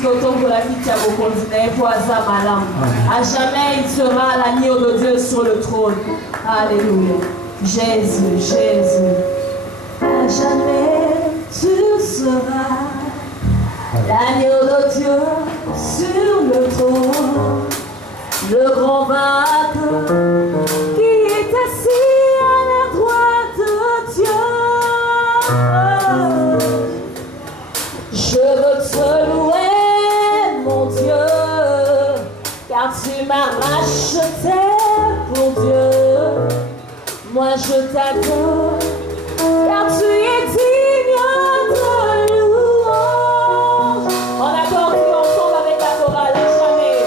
jusqu'au temps de la vie qui a pour à jamais il sera l'agneau de Dieu sur le trône. Alléluia. Jésus, Jésus. À jamais tu seras l'agneau de Dieu sur le trône. Le grand vainqueur qui est assis à la droite de Dieu. Je veux te louer, mon Dieu, car tu m'as racheté pour Dieu. Moi je t'adore, car tu es digne de louange. On accorde ensemble avec la chorale, jamais.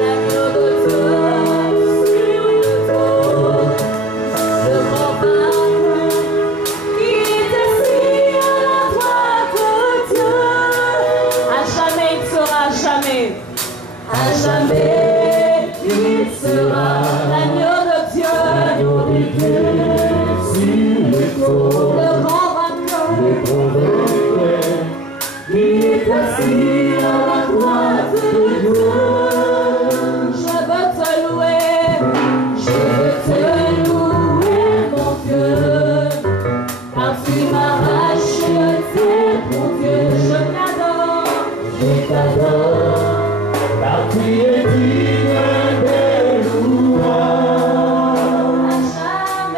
L'agneau de Dieu sur le trône, le grand vainqueur qui est assis à la droite de Dieu. À jamais il sera, jamais. À jamais il sera l'agneau de Dieu. L'agneau de Dieu sur le trône, le grand vainqueur qui est assis à la droite de Dieu. Je veux te louer, mon Dieu, car tu m'as racheté, mon Dieu. Je t'adore, car tu es digne de louange. À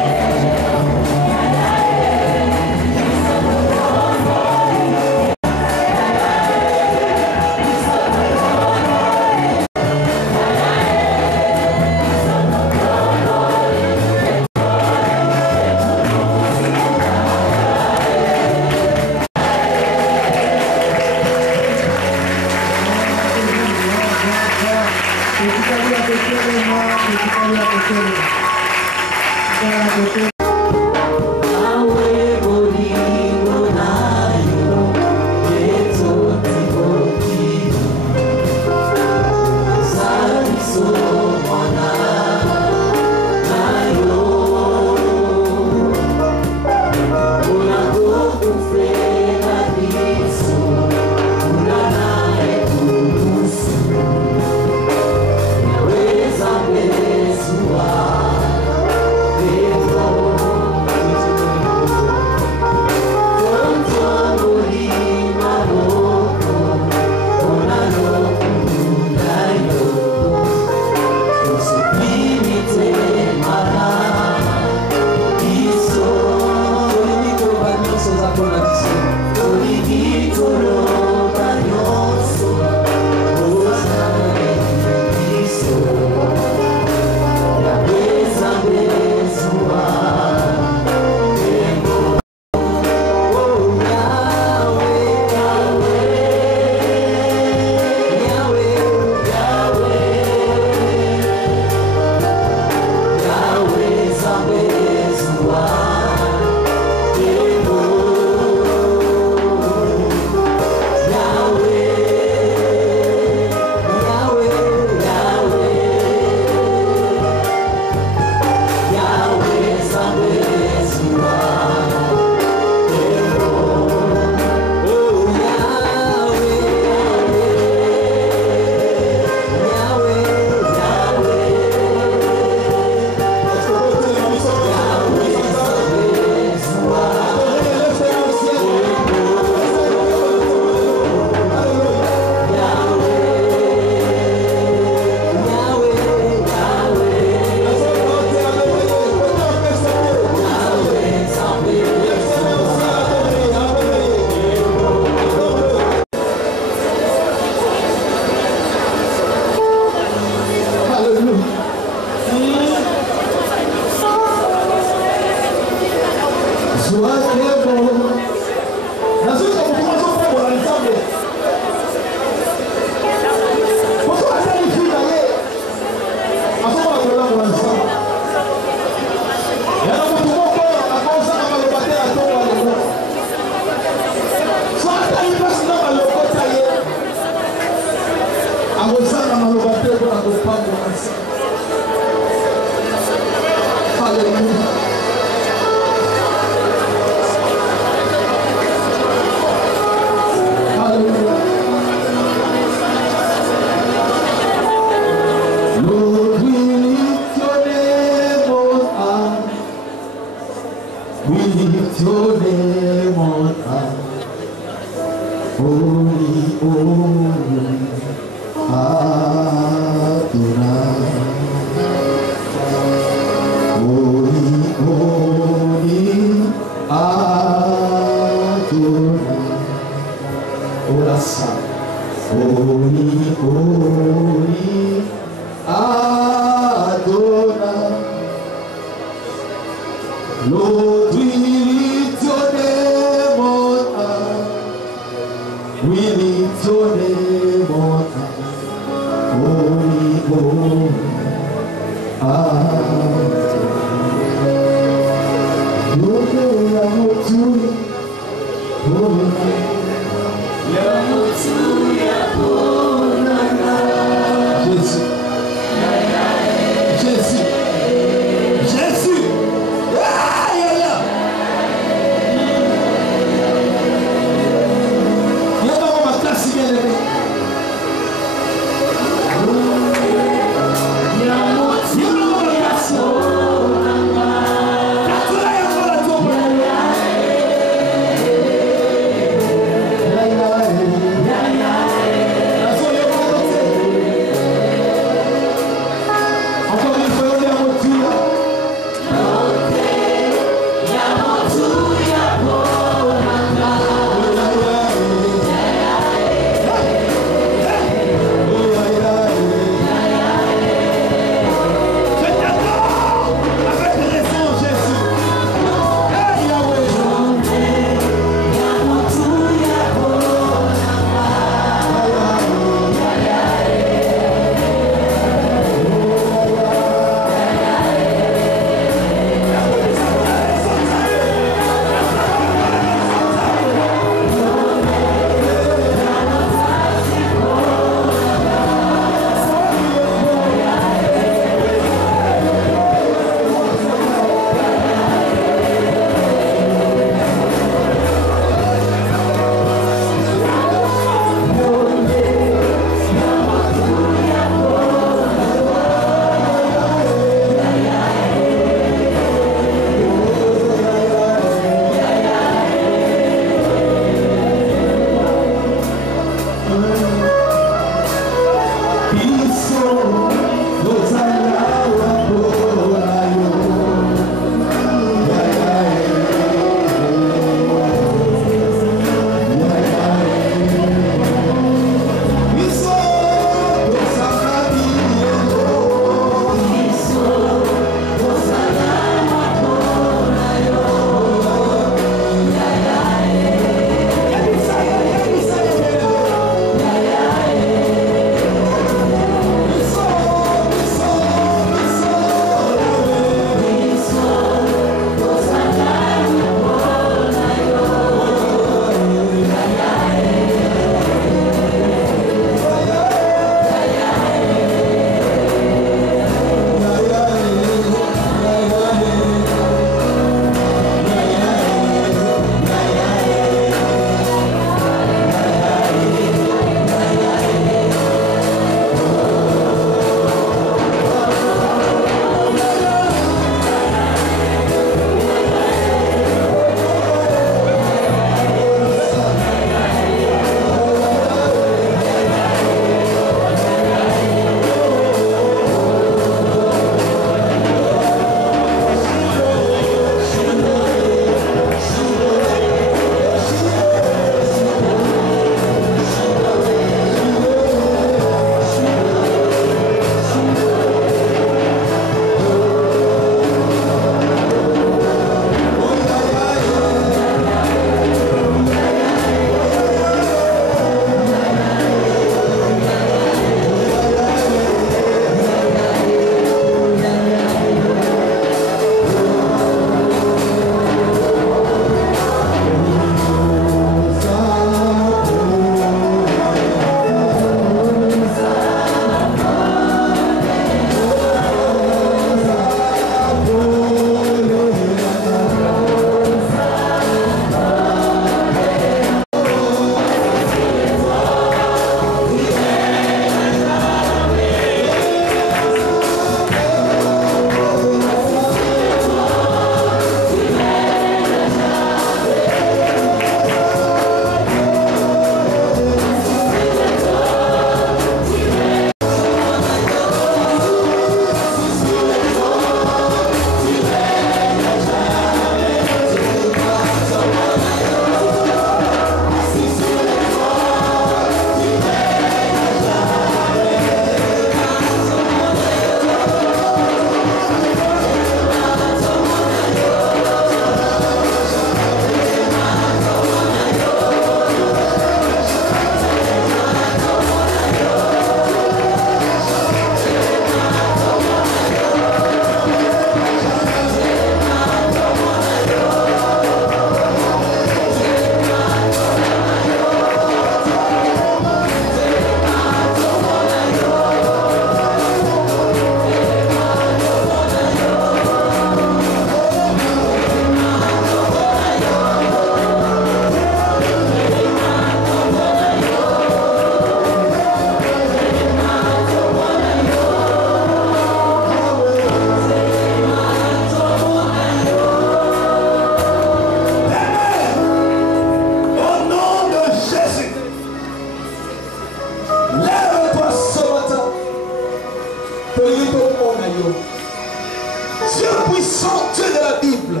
Bible.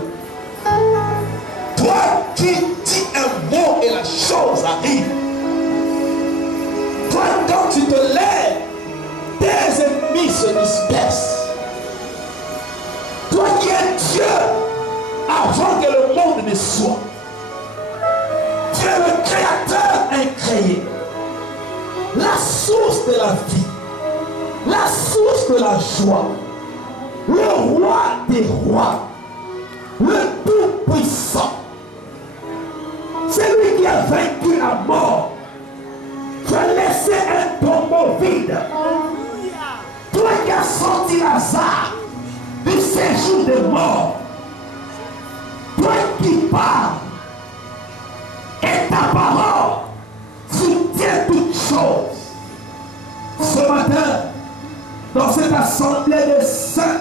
Toi qui dis un mot et la chose arrive. Toi, quand tu te lèves, tes ennemis se dispersent. Toi qui es Dieu avant que le monde ne soit. Tu es le créateur incréé. La source de la vie. La source de la joie. Le roi des rois. Le tout-puissant. C'est lui qui a vaincu la mort. Tu as laissé un tombeau vide. Toi qui as sorti Lazare du séjour des morts. Toi qui parles. Et ta parole soutient toutes choses. Ce matin, dans cette assemblée de saints,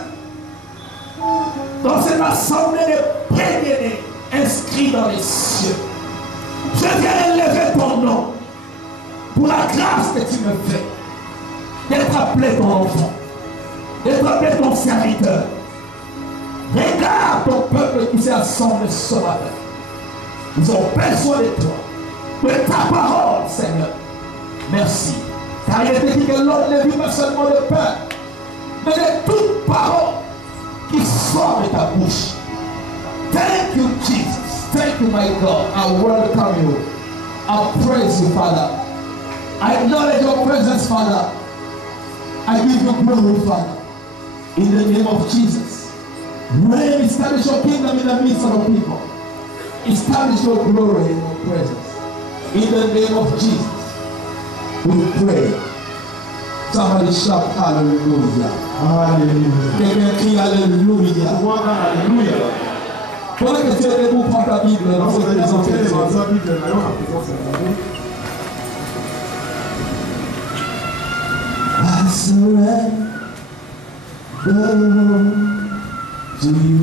dans cette assemblée de prévenus inscrits dans les cieux, je viens élever ton nom pour la grâce que tu me fais d'être appelé ton enfant, d'être appelé ton serviteur. Regarde ton peuple qui s'est assemblé ce matin. Ils ont besoin de toi, de ta parole, Seigneur. Merci. Car il était dit que l'homme ne vit pas seulement de pain, mais de toute parole qui sort de ta bouche. Thank you, Jesus. Thank you, my God. I welcome you. I praise you, Father. I acknowledge your presence, Father. I give you glory, Father. In the name of Jesus. Reign, establish your kingdom in the midst of the people. Establish your glory in your presence. In the name of Jesus, we pray. Somebody shout hallelujah. Hallelujah. Quelqu'un crie alléluia. Alléluia. Pendant que tu es debout, prends ta Bible dans cette présence. I surrender to you.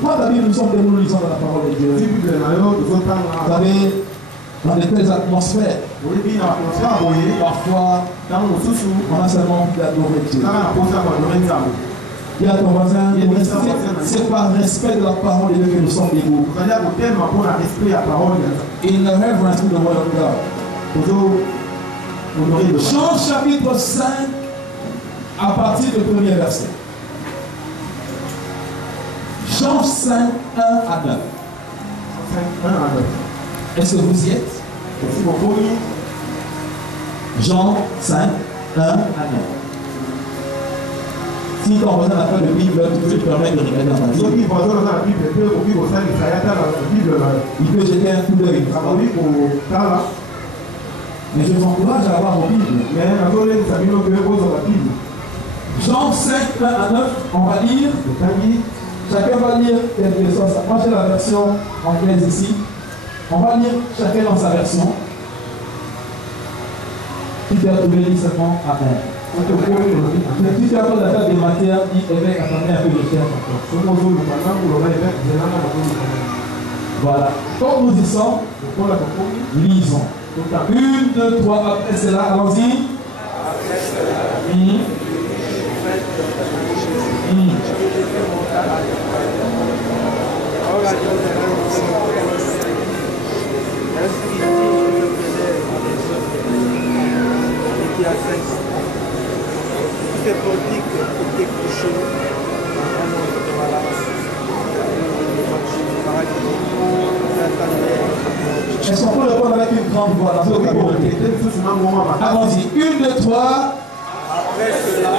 Prends ta Bible, nous sommes debout, nous lisons dans la parole de Dieu. Vous savez, dans de telles atmosphères, parfois, on a seulement envie d'adorer Dieu. Dis à ton voisin, c'est par respect de la parole de Dieu que nous sommes debout. In reverence to the word of God. Jean chapitre 5, à partir du premier verset. Jean 5, 1 à 9. Est-ce que vous y êtes? Jean 5, 1 à 9. Si ton voisin n'a pas de Bible, tu peux te permettre de regarder dans ta Bible. Il peut jeter un coup d'œil. Mais je t'encourage à avoir mon Bible. Jean 5, 1 à 9, on va lire. Chacun va lire quelque chose. Moi j'ai la version anglaise ici. On va lire chacun dans sa version. Peter obéit seulement Amen. Mais Peter dans la table des matières dit évêque, attendez un peu de terre encore. Voilà. Comme nous y sommes, lisons. 1, 2, 3, après cela, allons-y. Est-ce qu'on peut répondre avec une grande voix dans ce cas? Allons-y. 1, 2, 3. Après cela,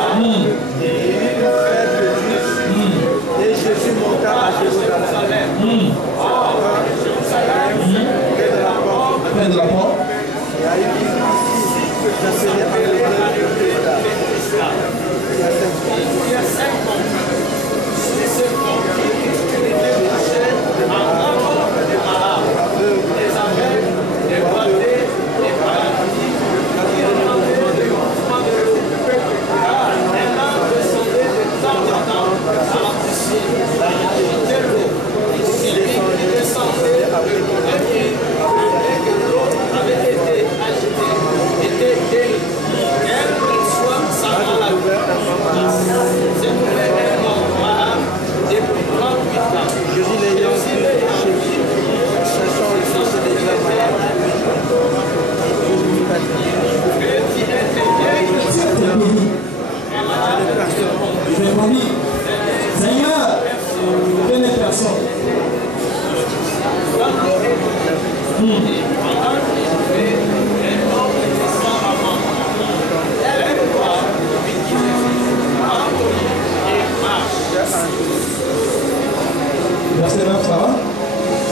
et Jésus monta à Jérusalem. Près de la porte. Et a dit ici que j'enseignais avec le il y a 5 ans. Et ce temps qui était marché en rapport des malades, des aveugles, des bandés, des paralytiques, des enfants de l'enfant de peuple. famille. Seigneur, quelle est personne? Verset 9, ça va?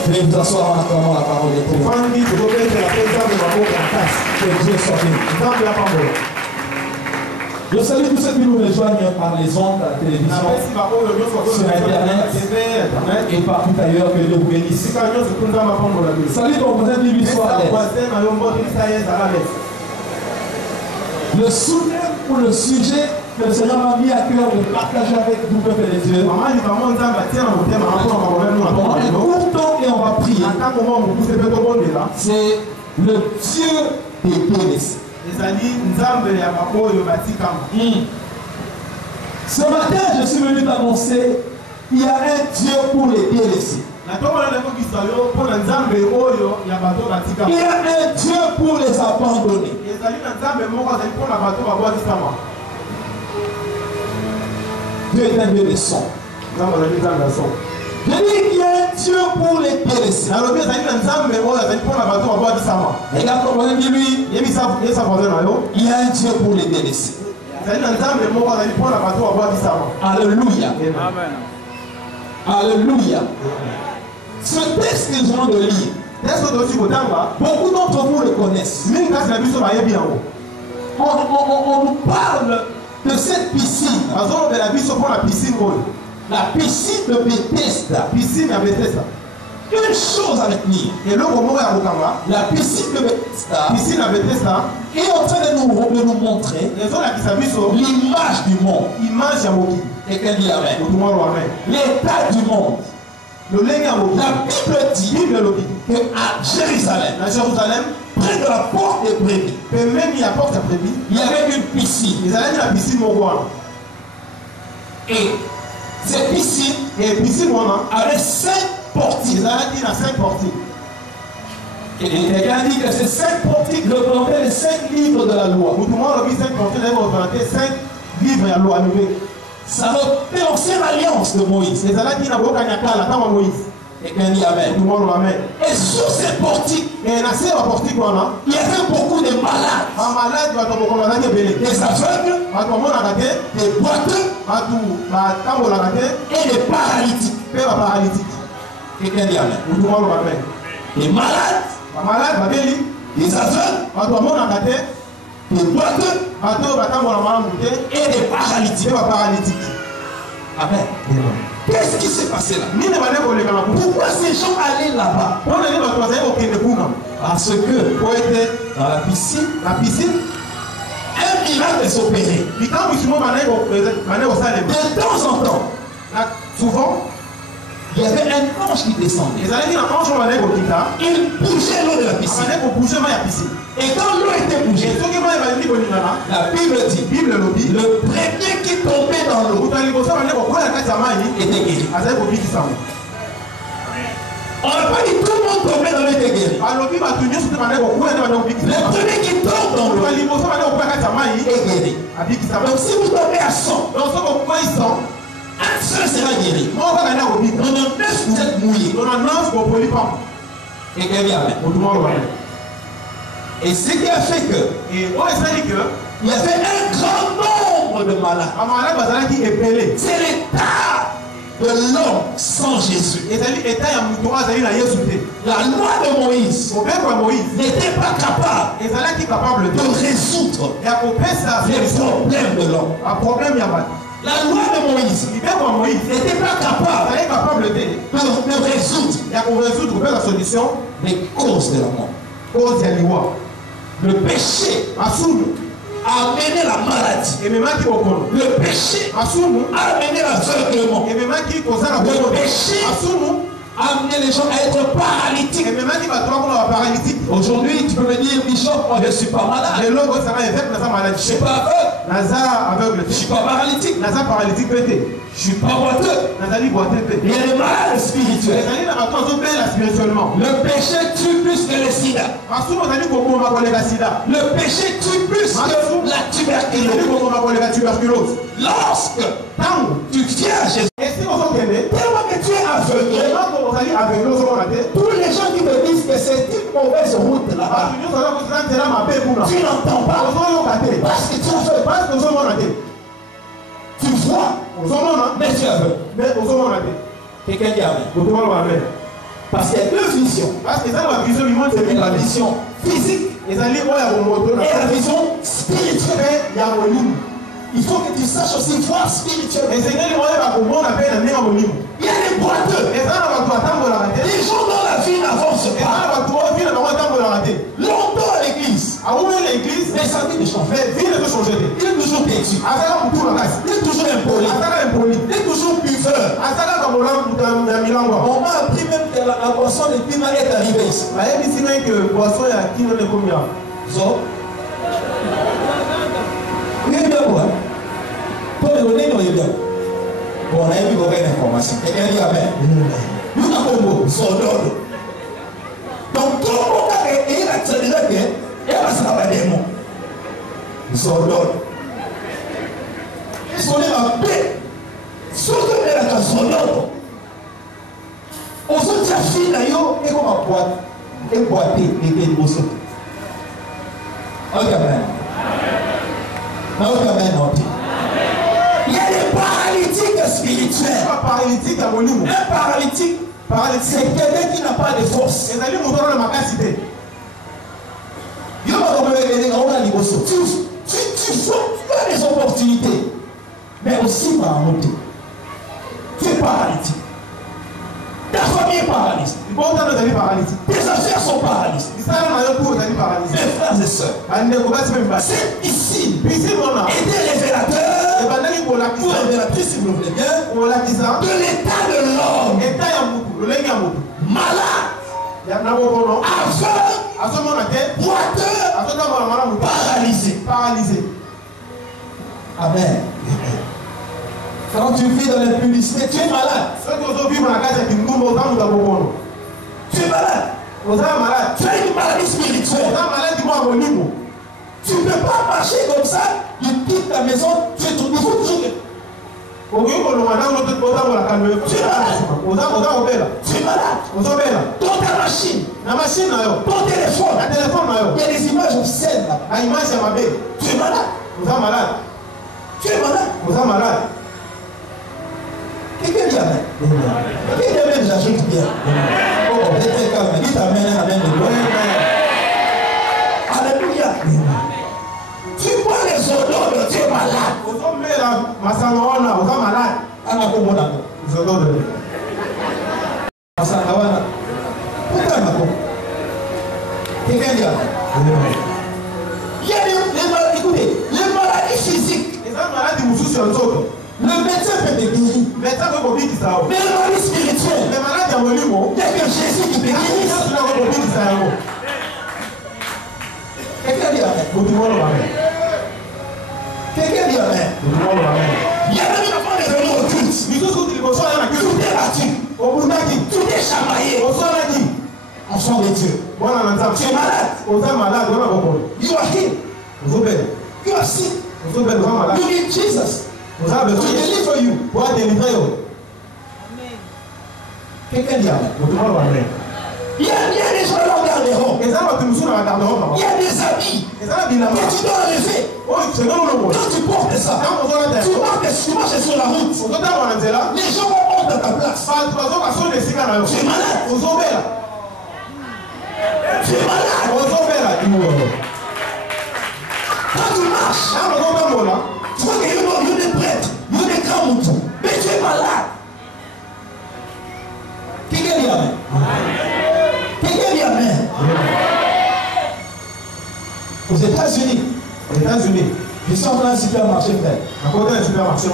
Veuillez vous asseoir en attendant la parole de Dieu. Que Dieu soit béni. Je salue tous ceux qui nous rejoignent par les ondes, à la télévision, sur Internet et partout ailleurs. Que Dieu vous bénisse. Salut ton voisin, dis-lui sois à l'aise. Le soutien pour le sujet que le Seigneur m'a mis à cœur de partager avec vous, peuple de Dieu. On est content et on va prier. C'est le Dieu des délaissés. Ce matin, je suis venu t'annoncer qu'il y a un Dieu pour les délaissés. Il y a un Dieu pour les abandonnés. Dieu est un Dieu de son. Je dis qu'il y a un Dieu pour les délaissés. Regarde ton voisin, dis-lui, il y a un Dieu pour les délaissés. Alléluia. Amen. Alléluia. Ce texte que nous venons de lire, beaucoup d'entre vous le connaissent. On nous parle de cette piscine. La piscine de Bethesda. Une chose à retenir. La piscine de Bethesda est en train de nous montrer l'image du monde. Et qu'elle dit Amen. L'état du monde. La Bible dit qu'à Jérusalem, près de la porte des brebis, il y avait une piscine. Et cette piscine avait 5 portiques. Et quelqu'un dit que ces 5 portiques représentaient les 5 livres de la loi. Ça représentait l'ancienne alliance de Moïse. Et quelqu'un dit Amen. Et sous ces portiques, il y avait beaucoup de malades, des aveugles, des boiteux et des paralytiques. Quelqu'un dit Amen. Des malades, des aveugles, des boiteux et des paralytiques. Amen. Qu'est-ce qui s'est passé là? Pourquoi ces gens allaient là-bas? Parce que dans la piscine, un miracle est opéré. De temps en temps, souvent, il y avait un ange qui descendait. Il bougeait l'eau de la piscine. Et quand l'eau était bougée, la Bible dit, le premier qui tombait dans l'eau était guéri. On n'a pas dit tout le monde tombait dans l'eau était guéri. Le premier qui tombe dans l'eau est guéri. Donc si vous tombez à 100, un seul sera guéri. 99 vous êtes mouillés. Et guéri. Et ce qui a fait que il y avait un grand nombre de malades. C'est l'état de l'homme sans Jésus. La loi de Moïse n'était pas capable de résoudre les problèmes de l'homme. La loi de Moïse n'était pas capable de résoudre la solution des causes de la mort. Le péché a amené la maladie. Le péché a amené l'aveuglement. Le péché a amené les gens à être paralytiques. Aujourd'hui, tu peux me dire, Bishop, moi je ne suis pas malade. Je ne suis pas aveugle. Je suis pas paralytique. Je suis pas boiteux. Il y a des malades spirituels. Le péché tue plus que le sida. Le péché tue plus que la tuberculose. Lorsque tu viens à Jésus, tellement que tu es aveuglé, tous les gens qui te disent que c'est une mauvaise route là-bas, tu n'entends pas. Parce que tu as fait. Tu vois, mais tu as fait. Quelqu'un dit amen. Parce qu'il y a deux visions. C'est la vision physique et la vision spirituelle. Il faut que tu saches aussi voir spirituellement. Il y a des boiteux. Les gens dans la vie n'avancent pas. Longtemps à l'église. Mais ça dit de changer. Il est toujours têtu. Il est toujours impoli. Il est toujours buveur. On m'a appris même que la boisson de Pima est arrivée ici. So, il est bien boire. Pour le donner, il est bien. Bon, on a eu une information. Quelqu'un dit amen. Nous avons donc, tout le monde a accéléré. Et là, ça va des mots. Ils sont l'ordre. Ils sont les paix. Surtout les gens sont l'ordre. On se tient fille d'ailleurs et on va boire. Et boiter et bien bosser. Ok, amen. Non, ok, amen, non. Il y a des paralytiques spirituels. Un paralytique, c'est quelqu'un qui n'a pas de force. Tu as des opportunités, mais aussi par un côté. Tu es paralytique. Ta famille est paralysée. Tes affaires sont paralysées. Mes frères et sœurs, c'est ici. Et des révélateurs, ou révélatrices si vous le voulez bien, de l'état de l'homme. Malade, aveugle, boiteux, paralysé. Amen. Quand tu vis dans l'impudicité, tu es malade. Tu es malade. Tu as une maladie spirituelle. Tu ne peux pas marcher comme ça. Tu quittes ta maison, tu es tout. Il faut toujours. Tu es malade. Dans ta machine. Ton téléphone. Il y a des images obscènes là. Tu es malade. Quelqu'un dit amen. Quelqu'un dit amen, j'ajoute bien. Oh, vous êtes calme. Dites amen. Alléluia. Tu vois les odeurs, tu es malade. Quelqu'un dit amen. Il y a les maladies physiques. Le médecin peut te guérir. Mais le malade spirituel, il n'y a que Jésus qui peut guérir. Quelqu'un dit amen. Quelqu'un dit amen. Il y a même une affaire de venir au culte. Tout est battu. Tout est chamaillé. Enfant de Dieu. Tu es malade. You are healed. You are sick. You need Jesus. To deliver you. Quelqu'un dit amen. Il y a des gens dans le garde-robe. Il y a des habits que tu dois enlever. Quand tu portes ça, tu marches sur la route. Les gens vont honte à ta place. Tu es malade. Quand tu marches, tu vois qu'il y a des prêtres, il y a des grands moutons. Mais tu es malade. Quelqu'un dit amen. Quelqu'un dit amen. Aux États-Unis, ils sont dans un supermarché, frère.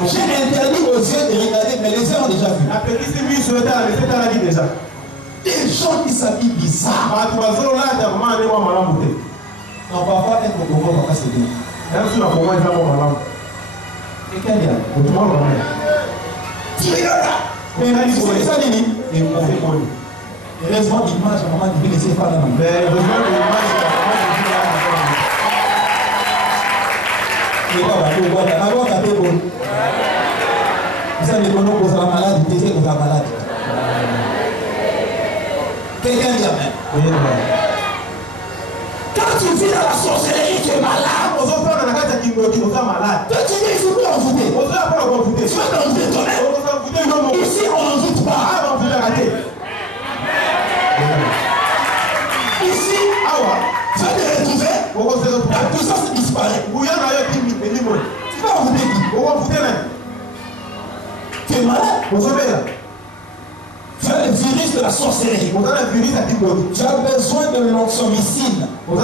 J'ai interdit aux yeux de regarder, mais les yeux ont déjà vu. Des gens qui s'habillent bizarre. Non, parfois, être au Congo, c'est bien. Quelqu'un dit, tu regardes là. C'est ça, Nini. Et on fait quoi? Heureusement, l'image, maman, tu peux laisser faire la main. Heureusement, l'image, vous savez, qu'on cause la maladie, tu sais qu'on a maladie. Quelqu'un dit amen. Quand tu vis dans la sorcellerie, tu es malade. Toi, tu dis, il faut plus envoûter. Tu vas t'envoûter toi-même. Ici, on n'envoûte pas. Ici, tu vas te retrouver, la puissance disparaît. Tu vas envoûter qui? Tu es malade. Tu as le virus de la sorcellerie. Tu as besoin de l'onxomycine. Tu as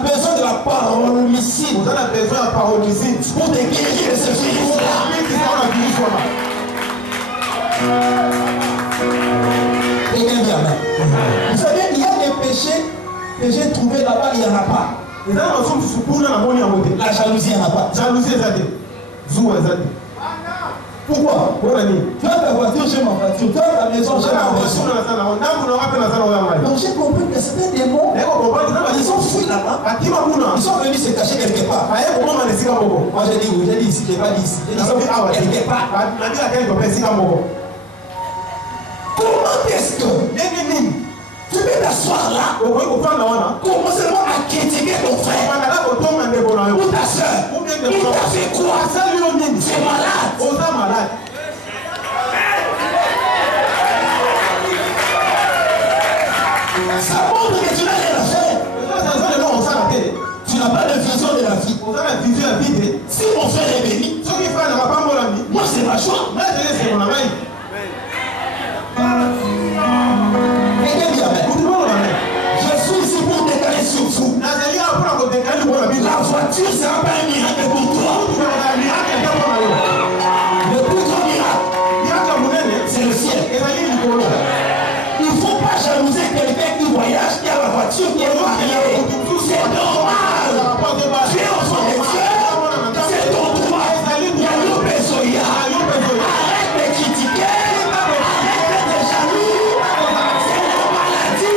besoin de la parolomycine. Pour te guérir de ce virus-là. Vous savez, il y a des péchés trouvés là-bas, il n'y en a pas. La jalousie, il n'y en a pas. Pourquoi? Tu as ta voiture, j'ai ma voiture. Tu as ta maison, j'ai ma maison. Donc j'ai compris que c'était des démons. Ils sont fouillés là-bas. Ils sont venus se cacher quelque part. Moi j'ai dit oui, j'ai dit ici, je n'ai pas dit ici. J'ai dit quelque part. Comment est-ce que tu peux t'asseoir là, commencer à critiquer ton frère ou ta soeur? Il t'a fait quoi? C'est malade. Ça montre que tu n'as rien à faire. Tu n'as pas de vision de la vie. Si mon frère est béni, moi c'est ma choix. Je suis ici pour décaler sur vous. La voiture sera pas un miracle pour toi. Le plus grand miracle, c'est le ciel. Il ne faut pas jalouser quelqu'un qui voyage, qui a la voiture, qui est marié. C'est normal. Tu es enfant de Dieu. C'est ton droit. Il y a l'opésoïa. Arrête de critiquer. Arrête d'être jaloux. C'est la maladie.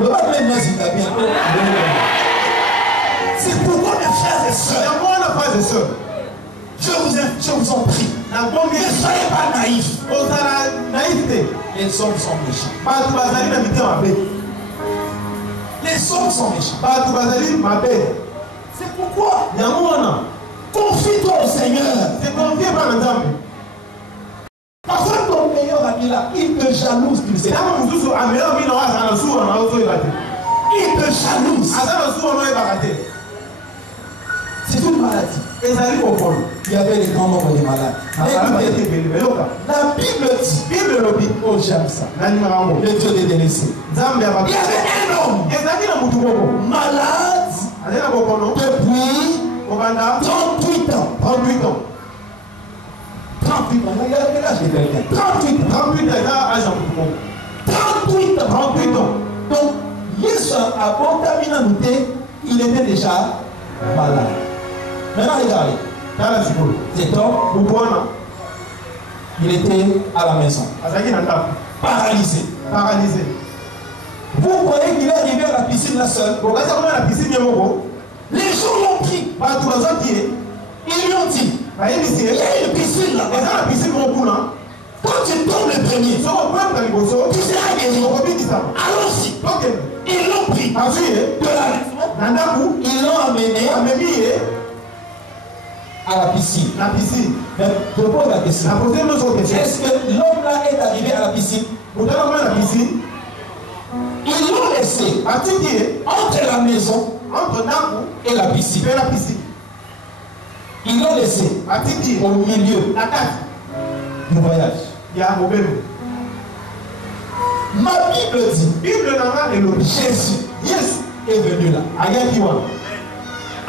Le pape même dit bien. C'est pourquoi mes frères et sœurs, je vous en prie, ne soyez pas naïfs. Les hommes sont méchants. Les hommes sont méchants. C'est pourquoi confie-toi au Seigneur. Parfois ton meilleur ami là, il te jalouse, tu sais. Il te jalouse. C'est une maladie. Il y avait les grands nombres de malades. La Bible dit, oh j'aime ça, le Dieu des délaissés. Il y avait un homme malade depuis 38 ans. 38 ans. Regardez l'âge de quelqu'un. 38 ans. Donc, Yesu a contaminer, il était déjà malade. Maintenant, regardez. Cet homme, il était à la maison. Paralysé. Vous croyez qu'il est arrivé à la piscine là seul? Les gens l'ont pris. Ils lui ont dit, il y a une piscine là. Quand tu tombes le premier, tu seras guéri. Allons-y. Ils l'ont pris de la maison. Ils l'ont amené à la piscine. Mais je pose la question. Est-ce que l'homme là est arrivé à la piscine? Ils l'ont laissé entre la maison et la piscine. Ils l'ont laissé au milieu du voyage. Ma Bible dit, Jésus est venu là,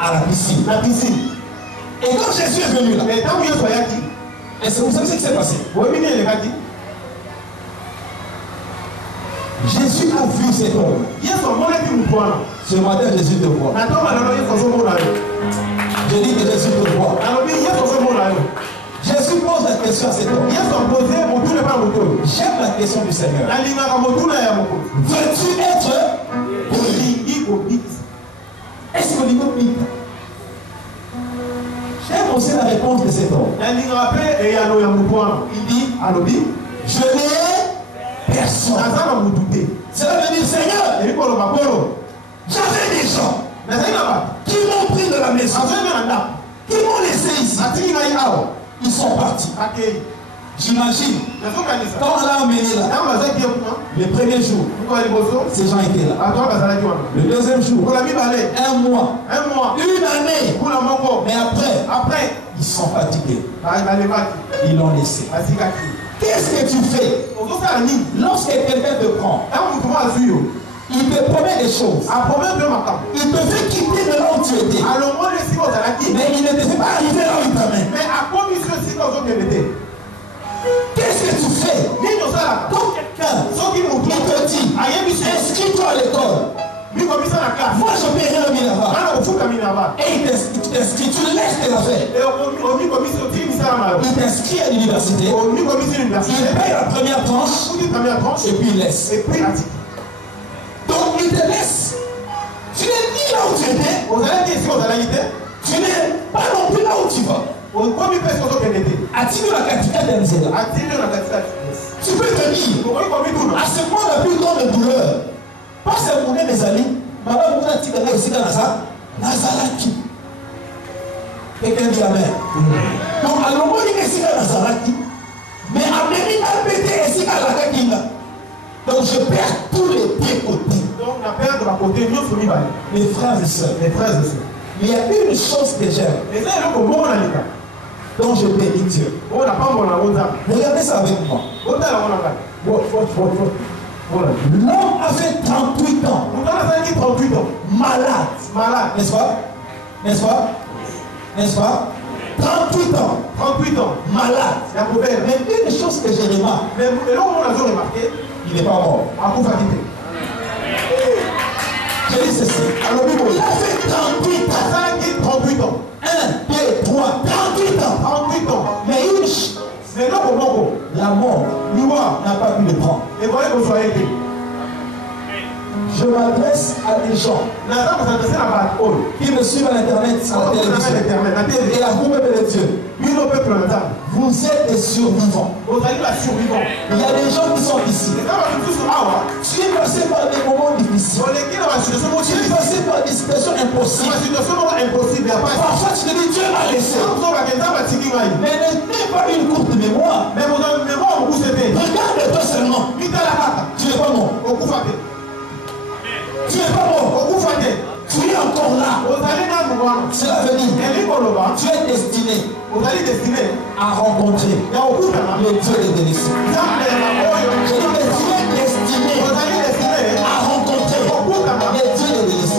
à la piscine. Et quand Jésus est venu là, est-ce que vous savez ce qui s'est passé? Jésus a vu cet homme. Ce matin, Jésus te voit. Je dis que Jésus te voit. Jésus pose la question à cet homme. J'aime la question du Seigneur. Veux-tu être poli? Est-ce que l'ego pique? J'aime aussi la réponse de cet homme. Il dit, je n'ai personne. Cela veut dire, Seigneur, j'avais des gens qui m'ont pris de la maison, qui m'ont laissé ici. Ils sont partis. J'imagine, quand on l'a amené là, le premier jour, ces gens étaient là. Le deuxième jour, un mois, une année. Mais après, ils sont fatigués. Ils l'ont laissé. Qu'est-ce que tu fais lorsque quelqu'un te prend? Il te promet des choses. Il te fait quitter de là où tu étais. Mais il ne te fait pas arriver là où il t'amène. Qu'est-ce que tu fais quand quelqu'un te dit inscris-toi à l'école? Moi je paie rien là-bas. Et il t'inscrit, tu laisses tes affaires. Il t'inscrit à l'université. Il paye la première tranche. Et puis il laisse. Donc il te laisse. Tu n'es ni là où tu étais. Tu n'es pas non plus là où tu vas. As-tu la capitale d'Enzela? Tu peux te dire, à ce moment la plus grande douleur, pas seulement mes amis, madame Mouna Tigana aussi dans Nazaraki. Quelqu'un dit Amen. Donc, à l'ombre, il est ici dans Nazaraki. Mais à Méri, il a pété ici dans la Kakinga. Donc, je perds tous les deux côtés. Donc, la perte de la côté, mes frères et sœurs. Il y a une chose que j'aime. Donc je bénis Dieu. Regardez ça avec moi. L'homme avait 38 ans. Malade. N'est-ce pas? 38 ans. Malade. Mais une chose que j'ai remarqué, il n'est pas mort. Je dis ceci. Il a fait 38 ans. 1, 2, 3, 38 ans. Mais une chose, la mort n'a pas pu le prendre. Je m'adresse à des gens qui me suivent à l'internet, à la télévision, et à vous, peuple de Dieu. Vous êtes des survivants. Il y a des gens qui sont ici. Tu es passé par des moments difficiles. Tu es passé par des situations impossibles. Parfois tu te dis Dieu m'a laissé. Mais n'aie pas une courte mémoire. Regarde-toi seulement. Tu n'es pas mort. Tu n'es pas mort. Tu es encore là. Cela veut dire tu es destiné à rencontrer le Dieu des délices. Je dis que tu es destiné à rencontrer le Dieu des délices.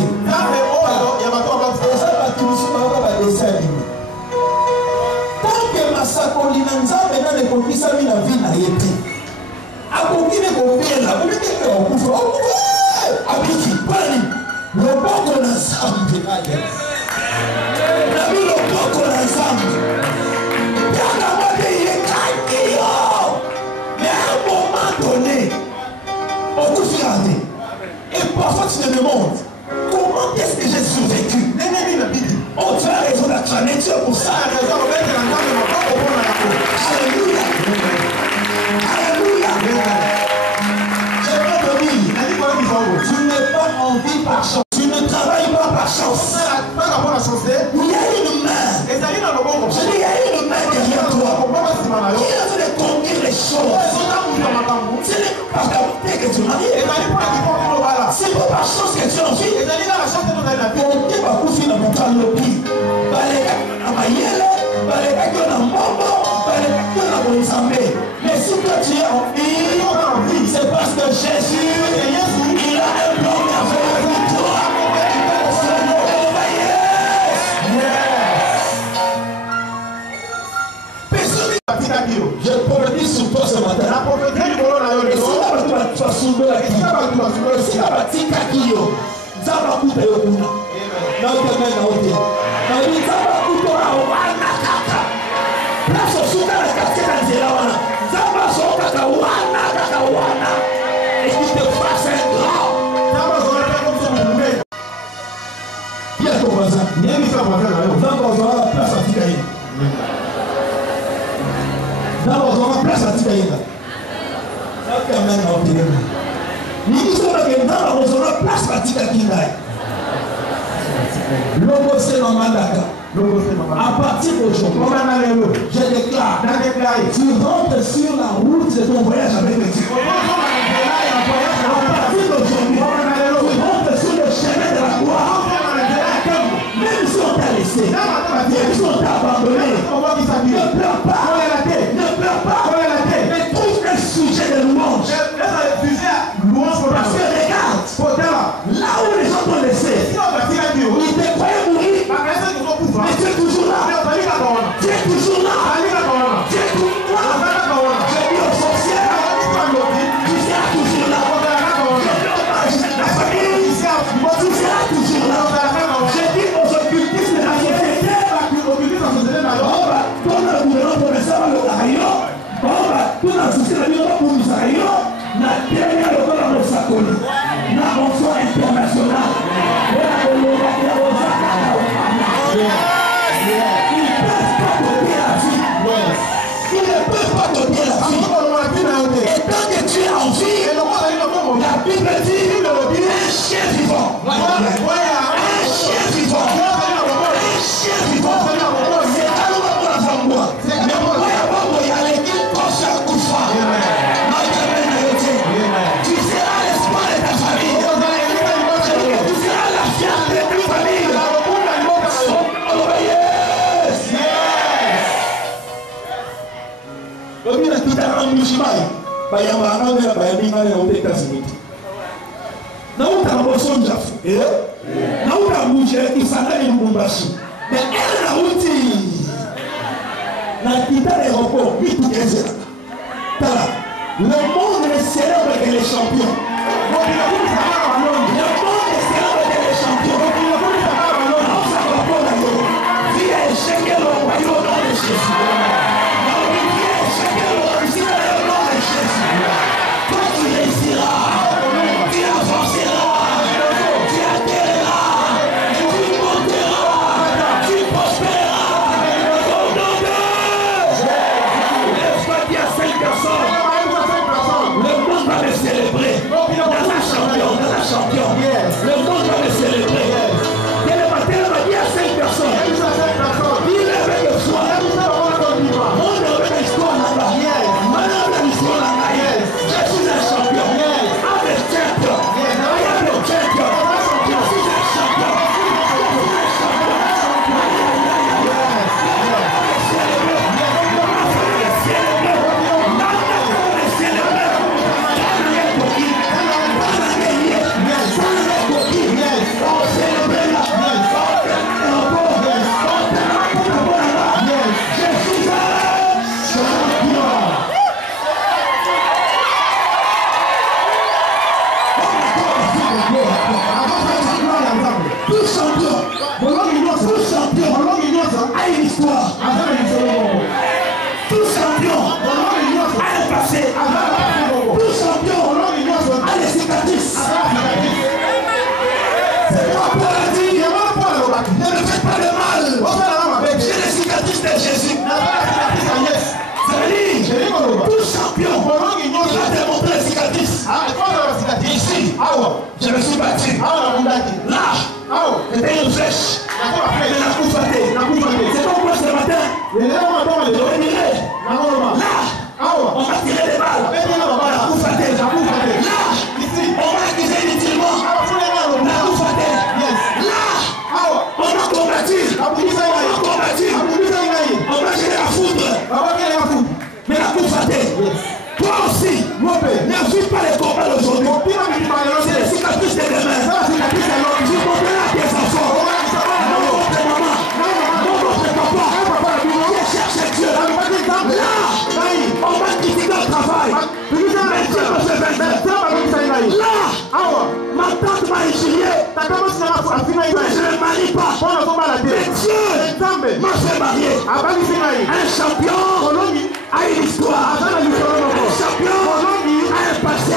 Tant que Masakoli Nzambe n'a pas compris ça, il a vie n'a été. A compris les combien là, vous mettez que on couvre. Abiki, Bani, le boko na Nzambe. La vie le boko na Nzambe. Bien avant de y être, mais à un moment donné, on vous fait regarder. Et parfois tu te demandes, comment est-ce que j'ai survécu? Oh, tu as raison d'acclamer Dieu pour ça. Alléluia. J'aimerais te dire, tu n'es pas en vie par chance. Tu ne travailles pas par chance. Il y a une main. Je dis, il y a une main derrière toi. Qui a fait de conquérir les choses. Ce n'est pas par ta volonté que tu maries. C'est pas par chance que tu es en vie. Conquérir par coup dans mon calopi. Mais si toi tu es en vie, c'est parce que Jésus, il a un plan merveilleux pour toi. Je prophétise sur toi ce matin. Et c'est là que tu vas soulever la vie. kuta yokuna. Na utemena na utemena. Na nzamba kutora wana kaka. Place suka na katika nzela wana. Nzamba soka ka wana kaka wana. Et qui te fasse un grand. Nzamba soka comme ça vous voulez. Bien ton voisin. Niemi ça voisin là. Nzamba soka place à Tikaï. Nzamba soka place à Tikaï. Na utemena na utemena. Ni soka ke nzamba soka place à Tikaï. Logo c'est dans Mandaka. À partir d'aujourd'hui, je déclare, tu rentres sur la route de ton voyage avec le Dieu. À partir d'aujourd'hui, tu rentres sur le chemin de la gloire. Même si on t'a laissé, même si on t'a abandonné, ne pleure pas, ne pleure pas, mais trouve un sujet de louange. Parce que regarde, là où les gens t'ont laissé, ils te croyaient mourir. Mais tu es toujours là. Tu es toujours là. Tu es toujours là. Je dis aux sorcières, tu seras toujours là. La famille, tu seras toujours là. Je dis aux occultistes de la société, comme le gouvernement provincial, tout la société pour nous arriver, la dernière école à Mosakoli, la renfort international. Ils ne peuvent pas donner la vie. Et tant que tu es en vie, la Bible dit un chien vivant. Un chien vivant. Un chien vivant. C'est alors pour la femme moi. Mais moi, il y a l'équipe pour chaque coup de foi. Tu seras l'espoir de ta famille. Tu seras la fierté de ta famille. Obina kitara mishimai bayamba angana bayabinga na uteka zimiti na utamboso njafu na utambuje isangani Lubumbashi mais elle na uti na kitara yoko bitu keze tala le monde est célèbre que les champions le monde est célèbre que les champions on s'accorde à l'eau viens échequer le royaume de Jésus. Toi tu réussiras, tu avanceras, tu atterriras, tu monteras, tu prospéreras. Au nom de Jésus. Pas dire 5 personnes. Le monde va me célébrer. Dans la champion. Le monde va me célébrer. Dès le matin, on va dire à 5 personnes. Il est avec le soir. On est avec l'histoire là-bas. Je suis un champion. I'm a champion. I am a champion. Je suis un champion. Tout champion a un passé. Tout champion a des cicatrices. C'est moi pour le dire. Ne me faites pas de mal. J'ai les cicatrices de Jésus. C'est-à-dire, tout champion va démontrer les cicatrices. Ici, je me suis battu. Là, c'était une flèche. C'est pourquoi ce matin, là, on m'a tiré des balles. Là, on m'a accusé inutilement. Là, on m'a combattu. On m'a gêné la foudre. Mais la coup fatée. Toi aussi, ne vis pas les combats d'aujourd'hui. C'est les cicatrices de demain. Tu comprends tes enfants. Non, tes mamans. Non, tes papas. Qui cherchent Dieu. Là, on va critiquer le travail. Mais Dieu me fait vaincre. Là, ma tante m'a injurié. Dieu m'a fait marier. Un champion a une histoire. Un champion a un passé.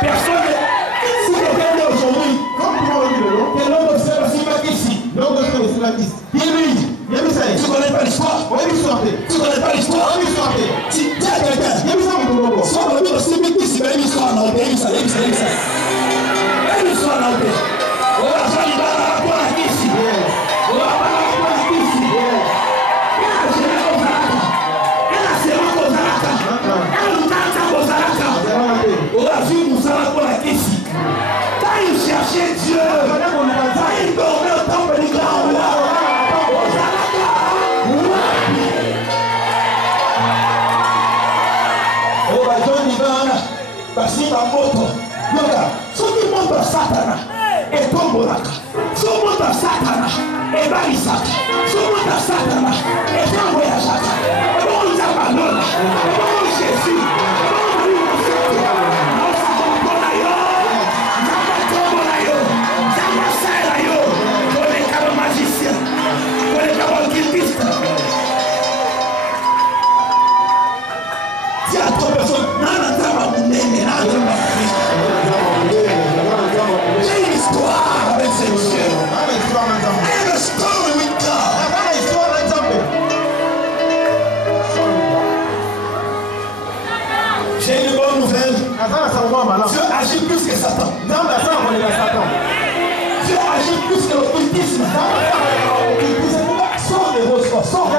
Personne, si quelqu'un est aujourd'hui, que l'homme observe si pas qu'ici. Tu connais pas l'histoire? Tu connais pas l'histoire? Tu dis à quelqu'un, soit on dit aussi, mais qui s'y va, il soit en Alpé, il soit en Alpé. On va faire les balles à la pointe à qui ici? On va pas la pointe à qui ici? Il y a un général au Zaraka. Il y a un sérum au Zaraka. Il y a un tata au Zaraka. On va vivre pour ça la pointe à qui ici? Quand il cherchait Dieu, quand il dormait au temple du grand roi, au Zaraka, on va John Ivana, Basima Moto, Yoga, soki moto Satana, et Tombolaka, so moto Satana, et Barisaka, so moto Satana, et Tamboyajaka, et bon Zabalona, et bon Jésus, et bon Marie-Mosete, Naosabolayo, Zabatobolayo, Zabasaelayo, pour les cabos magiciens, pour les cabos guildistes. Dis à trois personnes, j'ai une histoire avec ce Dieu. I have a story with God. J'ai une bonne nouvelle. Dieu agit plus que Satan. Dieu agit plus que l'occultisme. Sors de vos forces. Sors de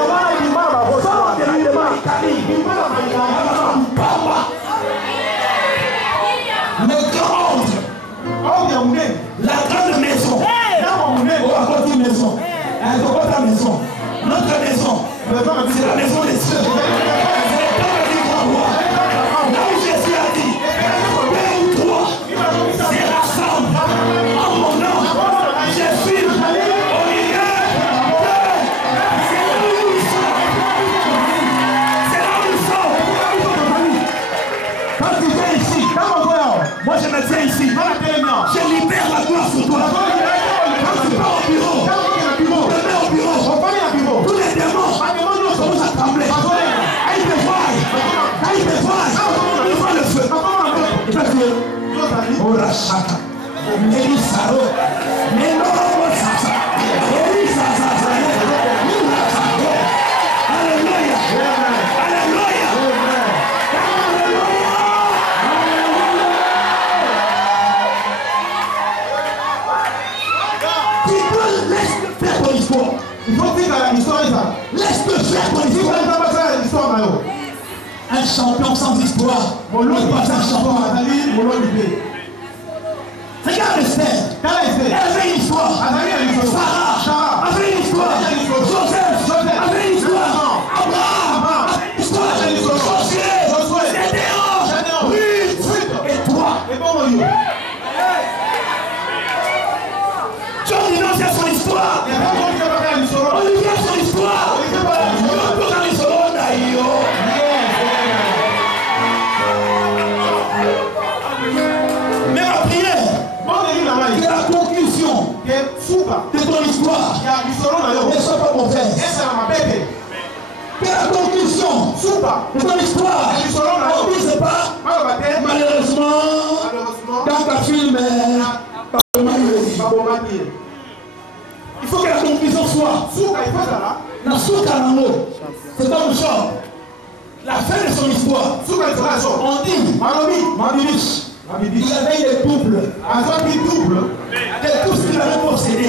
la grande maison. On va voir une maison. Elle va voir ta maison. Notre maison. C'est la maison des cieux. C'est le temple du grand roi. Là où Jésus a dit, deux ou trois, c'est rassemble en mon nom. Je suis au milieu d'eux. C'est là où nous sommes. C'est là où nous sommes. Quand tu viens ici, moi je me tiens ici. Je libère la gloire sur toi. Quand tu pars au bureau, tu te mets au bureau. Tous les démons sont assemblés. Ils te voient. Ils voient le feu. Oh la chata. Mélisaro. Ménoro Sasa. Mélisasa. Alléluia. Alléluia. Il faut dire que l'histoire est ça. Laisse-le faire ton histoire. Un champion sans histoire. On n'est pas un champion. Regarde Esther. Elle avait une histoire. Sarah avait une histoire. Joseph avait une histoire. Abraham avait une histoire. Josué, Gédéon, Ruth et toi. John Dino, c'est son histoire. Olivier, son histoire. Mais ma prière, que la conclusion de ton histoire ne soit pas mauvaise. Que la conclusion de ton histoire ne dise pas malheureusement dans ta film. Il faut que la conclusion soit la Soukanamo, c'est comme le chant. La fin de son histoire, on dit Mabibich, il avait le double de tout ce qu'il avait possédé.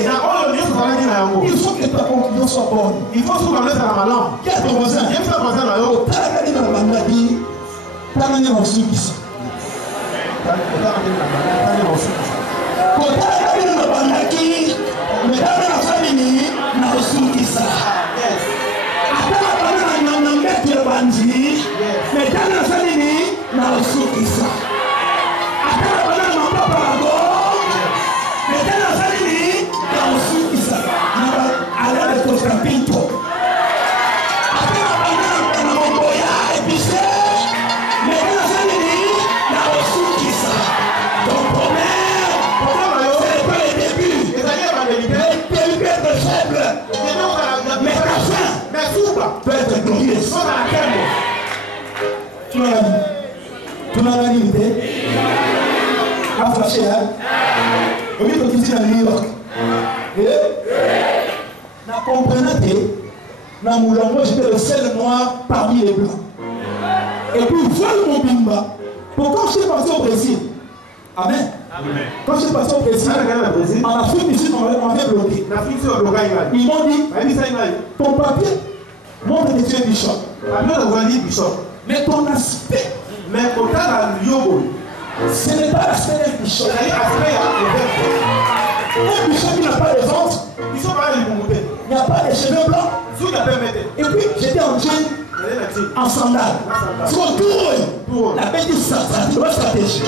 Il faut que ta conclusion soit bonne. Il faut que tu la langue. Qui est ton voisin? marché, hein? Oui, quand tu dis à New York. Na comprenez, dans mon langage, j'étais le seul noir parmi les blancs. Et puis, voilà mon bimba. Pourquoi je suis parti au Brésil? Amen. Quand je suis parti au Brésil, en Afrique du Sud, on m'avait bloqué. Ils m'ont dit, ton papier montre que tu es bishop. Mais ton aspect, ce n'est pas l'aspect d'un bishop. Un bishop qui n'a pas de ventre, il n'y a pas de cheveux blancs. Et puis j'étais en jean, en sandales. C'est mon tour. La bête dit la stratégie.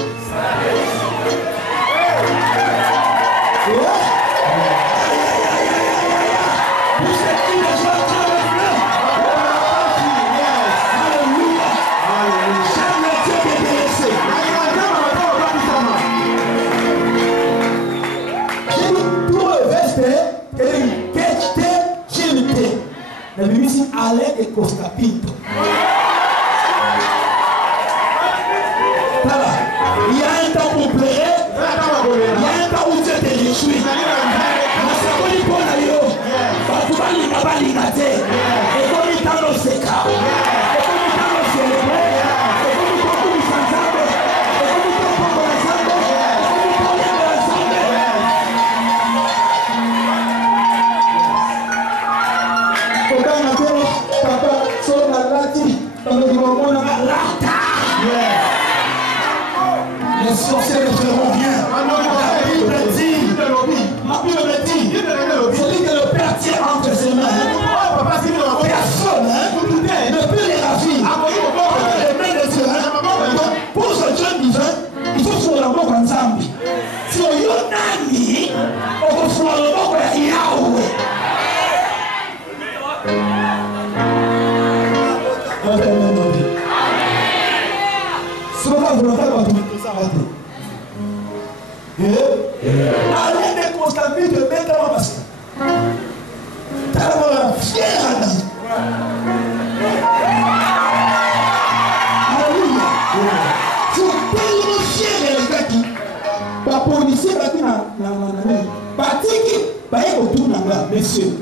La Bible dit Alain et Costa Pinto. Voilà. Il y a un temps pour pleurer, il y a un temps où tu te réjouis. Les sorciers ne feront rien. La Bible dit, celui que le Père tient entre ses mains, personne ne peut les ravir. Les mains de Dieu, pour ce Dieu divin, il faut faire le mot en Zambie. Si on y a on va faire le mot en Yahweh. Allez de constater de mettre dans ma masse. Tellement fier à Dieu. Alléluia. Je suis tellement fier de la qui. Pas policier, messieurs,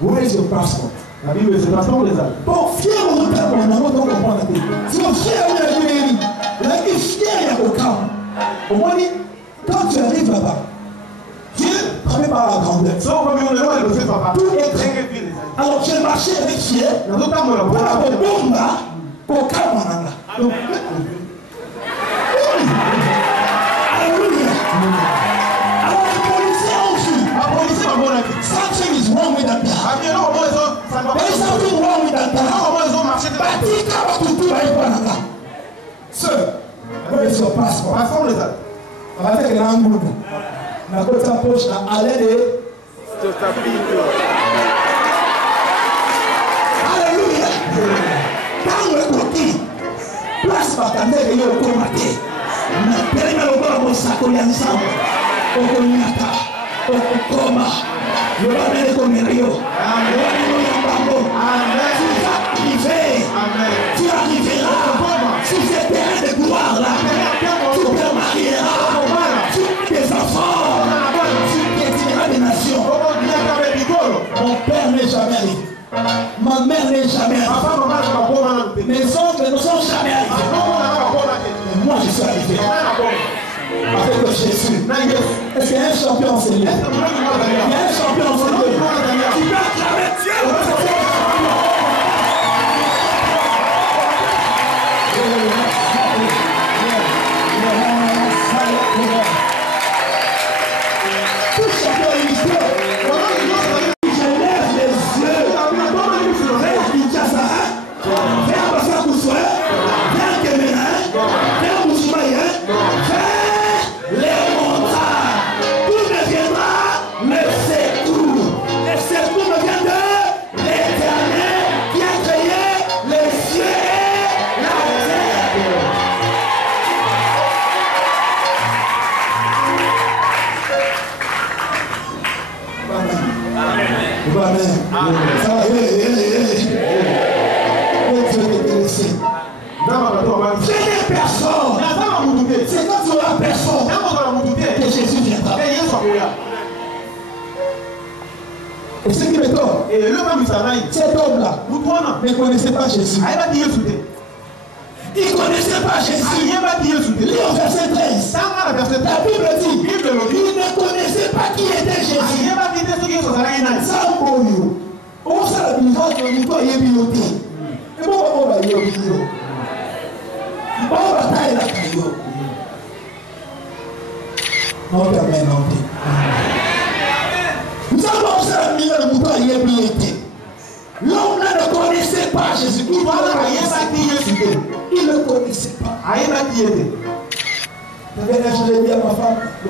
vous êtes your passport. La Bible c'est passeport les âmes. Bon, fier au temps, on a pas comprendre la tête. Si on fier au temps, la qui fier au camp. Au moins, quand tu arrives là-bas, Dieu prépare la grandeur. Tout est très bien. Alors j'ai marché avec fier. Pour la bombe pour Kamananga. Alléluia. Alors les policiers ont vu. Something is wrong with that guy. There is something wrong with that guy. Batika Batutu Baïpananga. Sir, where is your passport? Avec un angle. Na côté sa poche, na allée de. Alléluia. Quand le côté, place par ta mère et au comité. Na permet le bon bon sac au ensemble. Au comité, au coma. Le va aller comme Rio. Tu arriveras sur ces terrains de gloire là. Tu te marieras. Tu as des enfants. Tu piétineras des nations. Mon père n'est jamais arrivé. Ma mère n'est jamais arrivée. Mes oncles ne sont jamais arrivés. Mais moi je suis arrivé. Avec Jésus. Est-ce qu'il y a un champion en Seigneur? Il y a un champion en Seigneur. Tu peux acclamer Dieu. Ça va, c'est des personnes. C'est quand tu auras personne. Et ce qui me tombe, cet homme-là ne connaissait pas Jésus. Il ne connaissait pas Jésus. Lis au verset 13. La Bible dit, il ne connaissait pas qui était Jésus. On s'est habitué à nous voyer bioté. Et moi, on va y aller. On va tailler la caillou. Non, amen, non. Nous avons observé le mouton y est bioté. L'homme là ne connaissait pas Jésus. Il ne connaissait pas. Je vais échanger bien ma femme. Je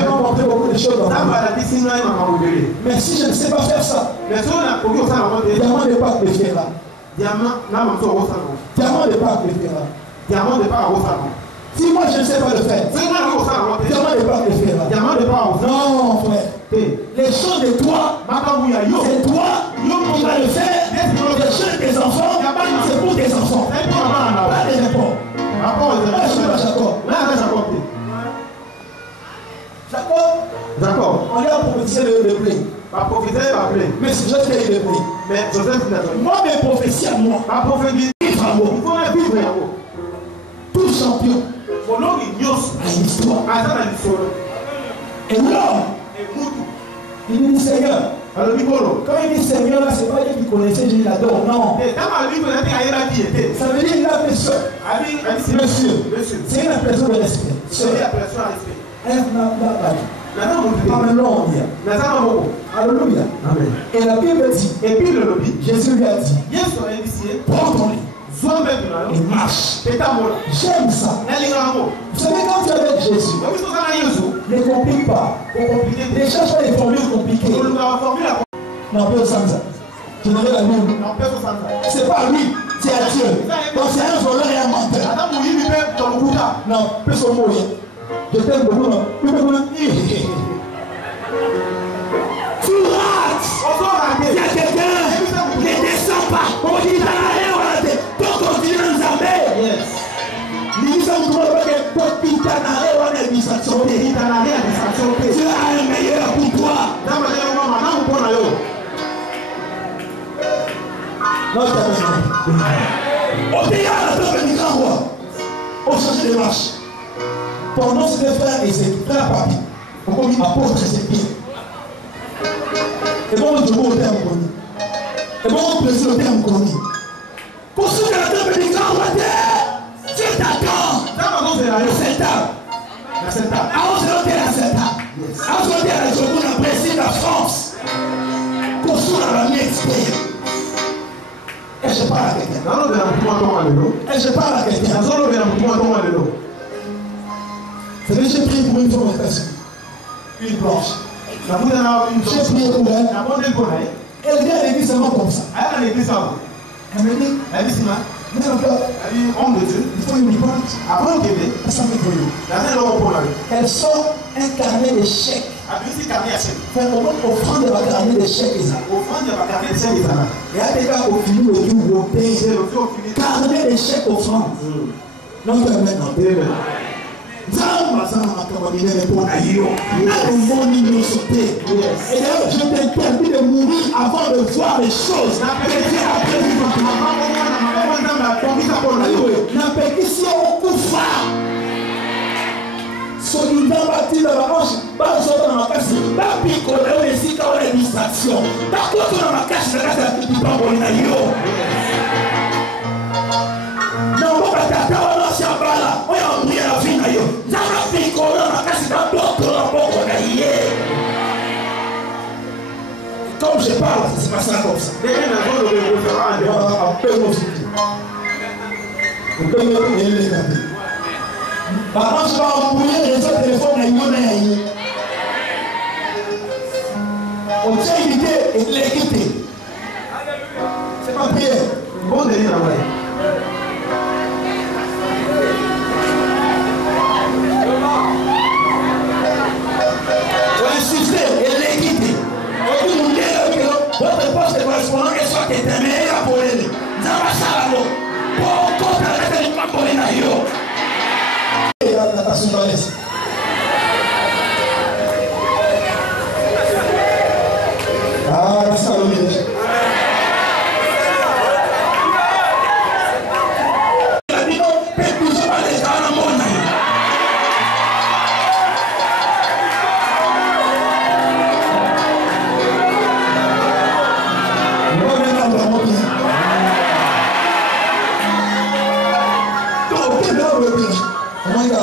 vais montrer beaucoup de choses dans ma vie. Mais si je ne sais pas faire ça, diamant de Pâques le fera. Diamant de Pâques le fera. Si moi je ne sais pas le faire, diamant de Pâques le fera. Non, frère. Les choses de toi, c'est toi qui vas le faire. Les choses de tes enfants, c'est pour tes enfants. Pas des rapports. Moi, je suis pas Jacob, on lui a prophétisé le blé. Mais c'est Joseph qui est le blé. Moi, mes prophéties à moi, tout champion a une histoire. Et l'homme, il dit Seigneur. Quand il dit Seigneur, là, c'est pas lui qui connaissait, je l'adore. Non. Ça veut dire qu'il a fait ça. Monsieur, c'est une impression de respect. Alléluia. Et la Bible dit, Jésus lui a dit, prends ton lit et marche. J'aime ça. Vous savez, quand tu es avec Jésus, ne complique pas. Ne cherche pas des formules compliquées. Non, peu sans ça. Je n'aurai la lune. C'est pas lui, c'est à Dieu. Donc c'est un voleur et un menteur. Non, peu son mot. Je t'aime beaucoup, non? Tu rates! Il y a quelqu'un qui ne descend pas. On dit dans la haie, on a dit, donc on dit dans la haie. Nous sommes trop que pour pinter dans la haie, on a dit ça. Tu as un meilleur pour toi. Non, je t'aime. Au théâtre, on dit grand roi. On change de marche. Pendant ses frères et ses frères papi, on dit apôtre ses pieds. Et bon, je vous au terme connu. Et bon, on plaisir au terme connu. Pour ceux qui ont la tête de grand roi, Dieu t'attend. C'est ça. Avant de l'autre, c'est ça. Avant de l'autre, c'est la Brésil, la France. Pour ceux qui ont la mienne expérience. Et je parle à quelqu'un. Et je parle à quelqu'un. C'est vrai, j'ai prié pour une femme une blanche. J'ai prié pour elle. Elle vient à l'église seulement comme ça. Elle me dit, mais encore, il faut une plante. Ça me brûle. Elle sort un carnet de chèques. Faire offrande de ma carnet de chèques. Et à des gars au fini, au jour, au pays. Carnet de chèques offrande. Non, maintenant. Et d'ailleurs, je t'interdis de mourir avant de voir les choses que Dieu a prévues pour toi. Soldat bâti dans la manche, pas dans ma casse, pas picoler aussi quand on est distraction. Par contre, dans ma casse, la casse, tu peux pas voler na yo. Non, on va t'attendre, on va s'emballer, on va oublier la vie na yo. Dans la picoler, la casse, dans d'autres rapports na yé. Comme je parle, c'est pas ça comme ça. On peut nous soutenir. On peut nous regarder. Par contre, je vais embrouiller les autres téléphones à Yone. On tient une idée et de l'équité. C'est pas prière. Bon délire, ouais. Faut insister et l'équité. On dit, nous disons que votre poste de correspondant est soit déterminé à Polene. Nous avons ça là-bas. Pour qu'on arrête de ne pas Polene à Yo.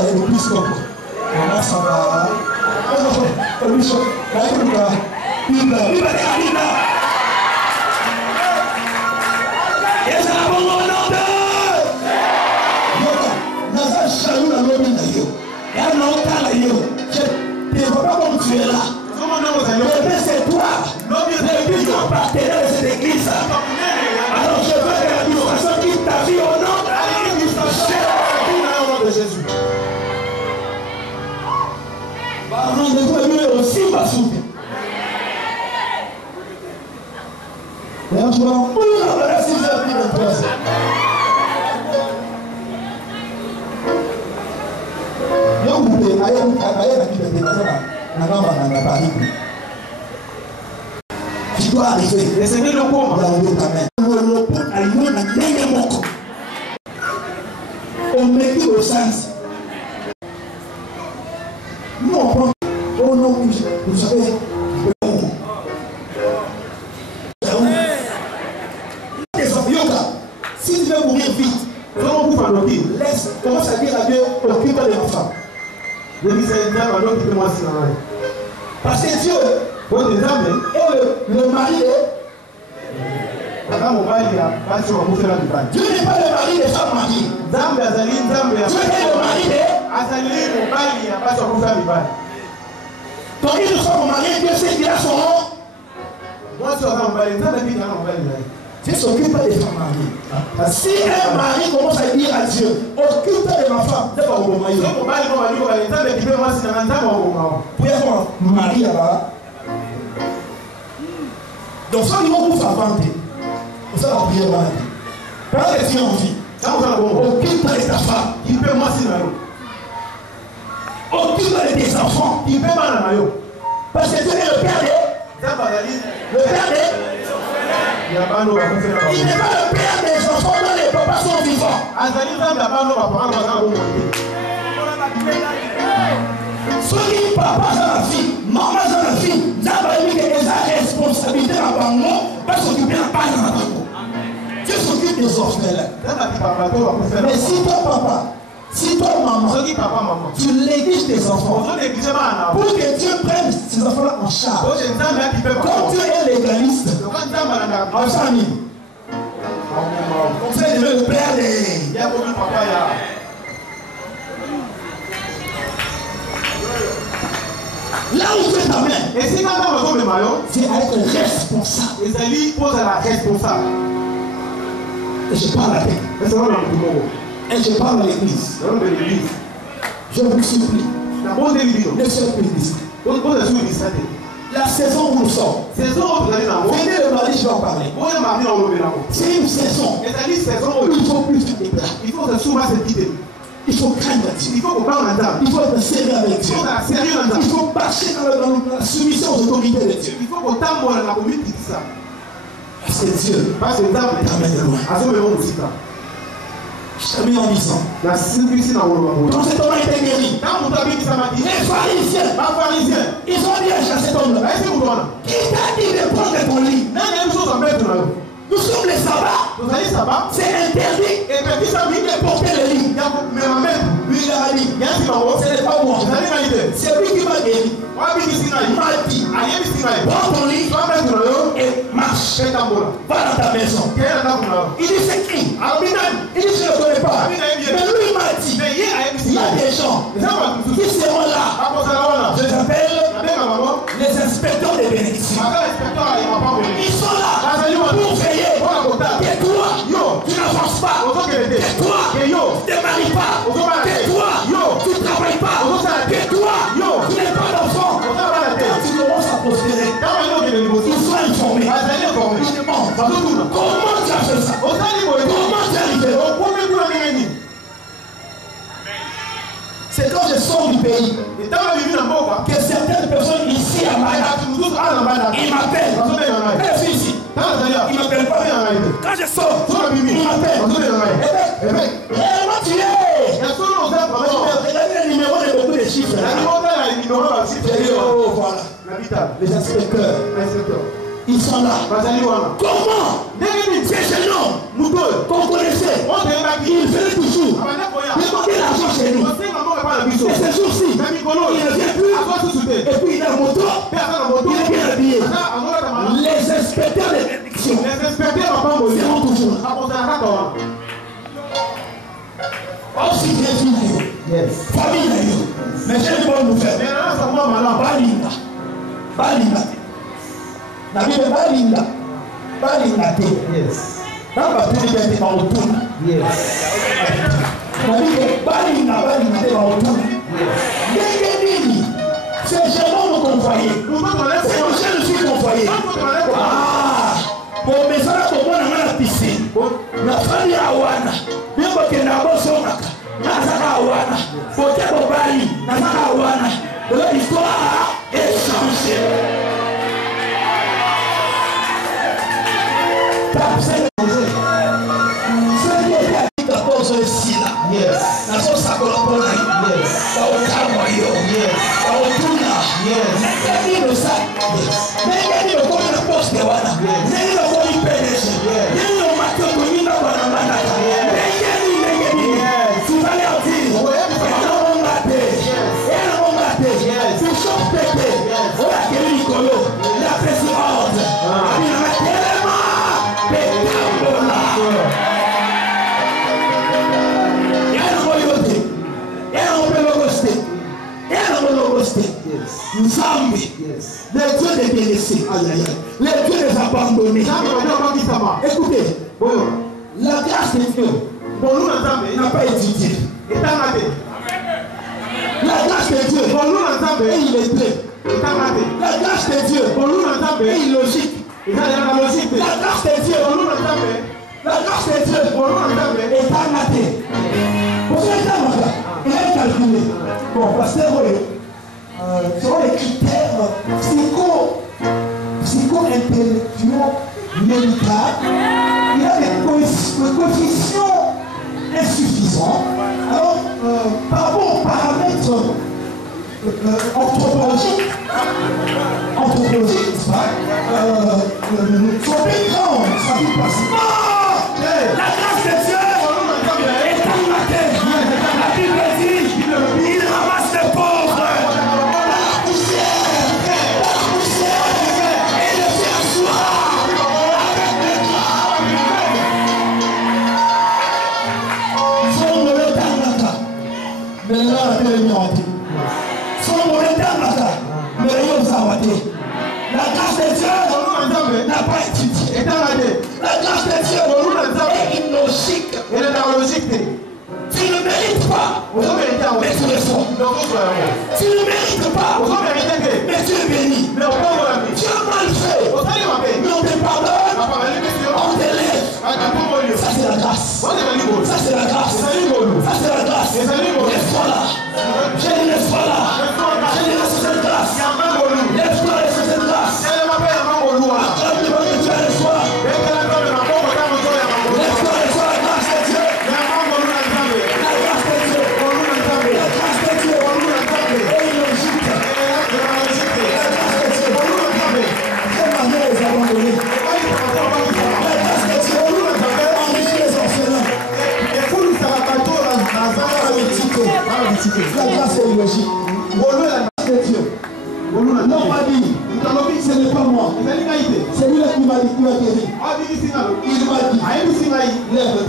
le plus comme comment ça va? Le plus il tu es là. C'est toi. Le plus grand partenaire de cette église. Alors je veux que l'administration quitte ta vie au nom de Jésus. Rendez-vous est mieux aussi, ma soupe. D'ailleurs, je vais en prendre la 6 heures plus de 3 heures. Tu dois arriver. Et c'est que le corps va arriver ta main. On met tout au sens. Nous on prend. Oh non, vous savez. Si tu veux mourir vite, comment vous faites? Laisse, commence à dire à Dieu, occupe les enfants. Parce que Dieu est le mari de Dieu n'est pas le mari des femmes mariées. Dieu est le mari de quand ils sont mariés, Dieu sait qu'il a son nom. Dieu s'occupe des femmes mariées. Si un mari commence à dire à Dieu, occupe de ma femme, c'est pas au bon mari. Pour y avoir un mari là-bas. Donc ça, ils vont vous faire vanter. Vous savez, la prière va aller. Parce que Dieu en vie. Occupe de ta femme. Occupe de tes enfants. Parce que Dieu est le père de. Il n'est pas le père des enfants dont les papas sont vivants. Ceux qui papa dans la vie, maman dans la vie, n'avons pas des responsabilités à Bango, pas s'occuper de la part dans la Bango. Dieu s'occupe des orphelins. Mais si toi papa, si toi maman, tu négliges tes enfants, pour que Dieu prenne ces enfants-là en charge, quand Dieu est légaliste, en famille, on fait le père des... Là où tu es ta main, c'est être responsable. Et je parle à toi. Et je parle à l'église. Je vous supplie. Ne soyez plus distraits. La saison où nous sommes. Venez le mari, je vais en parler. C'est une saison où il faut plus de plats. Il faut craindre Dieu. Il faut être sérieux avec Dieu. Il faut marcher dans la soumission aux autorités de Dieu. Parce que Dieu t'amène loin. Je t'ai mis en disant. Quand cet homme a été guéri, les pharisiens, ils ont dit à cet homme-là, qui t'a dit de prendre ton lit? Nous sommes les sabbats. C'est interdit de porter le lit. Lui, il a dit, ce n'est pas moi. C'est lui qui m'a guéri. Il m'a dit, prends ton lit et marche. Va dans ta maison. Il dit, c'est qui? Il dit, je ne le connais pas. Mais lui, il m'a dit, il y a des gens qui seront là. Je les appelle les inspecteurs des bénédictions. Ils sont là pour veiller. Tais-toi, tu n'avances pas. Tais-toi, tu ne te maries pas. Tais-toi, tu ne travailles pas. Tais-toi, tu n'es pas d'enfant. Quand tu commences à prospérer, ils sont informés. Ils demandent, comment tu as fait ça? Comment tu es arrivé? C'est quand je sors du pays que certaines personnes ici à Maya, ils m'appellent. Je suis ici. Il ne m'appelle pas. Quand je sors, il m'appelle. Moi tu es. Regardez le numéro de beaucoup de chiffres. Oh, voilà. Les inspecteurs. Ils sont là. Comment ces jeunes hommes qu'on connaissait, ils venaient toujours demander l'argent chez nous. Et ce jour-ci, il ne vient plus. Et puis il a un moto, il est bien habillé. Les inspecteurs des bénédictions seront toujours là. Aussi Jésus, famille, mais j'ai une bonne nouvelle. Balinga. La Bible balinga. Balinga te. Yes. Dans la Bible il y a des mautuna. Yes. La Bible balinga te mautuna. Yes. C'est jamais me convoyer. C'est moi je suis convoyé. Ah. Pour mes frères pour moi dans la piscine. La famille awana. Bien que na bosonga. Na saka awana. Pour que bali na saka awana. L'histoire est changée. Yes. That's what Sakura yes. Yes. Nzambe, les dieux des délaissés, les dieux des abandonnés. Écoutez, la grâce de Dieu n'a pas étudié. La grâce de Dieu est illettrée. La grâce de Dieu est illogique. La grâce de Dieu, est armatée. Pour ce temps-là, il a calculé. Bon, pasteur, sur les critères psycho-intellectuels médicaux, il y a des coefficients insuffisants. Alors, par rapport aux paramètres anthropologiques, n'est-ce pas? Son écran, ça vous passe. Non! La grâce de Dieu est armatée. La Bible dit, il ramasse les pauvres. La grâce de Dieu n'a pas étudié. La grâce de Dieu est illogique. Tu ne mérites pas, mais tu le sens. Tu ne mérites pas, mais tu es béni. Tu as mal fait, mais on te pardonne, on t'élève. Ça c'est la grâce. Ça c'est la grâce. Ça c'est la grâce.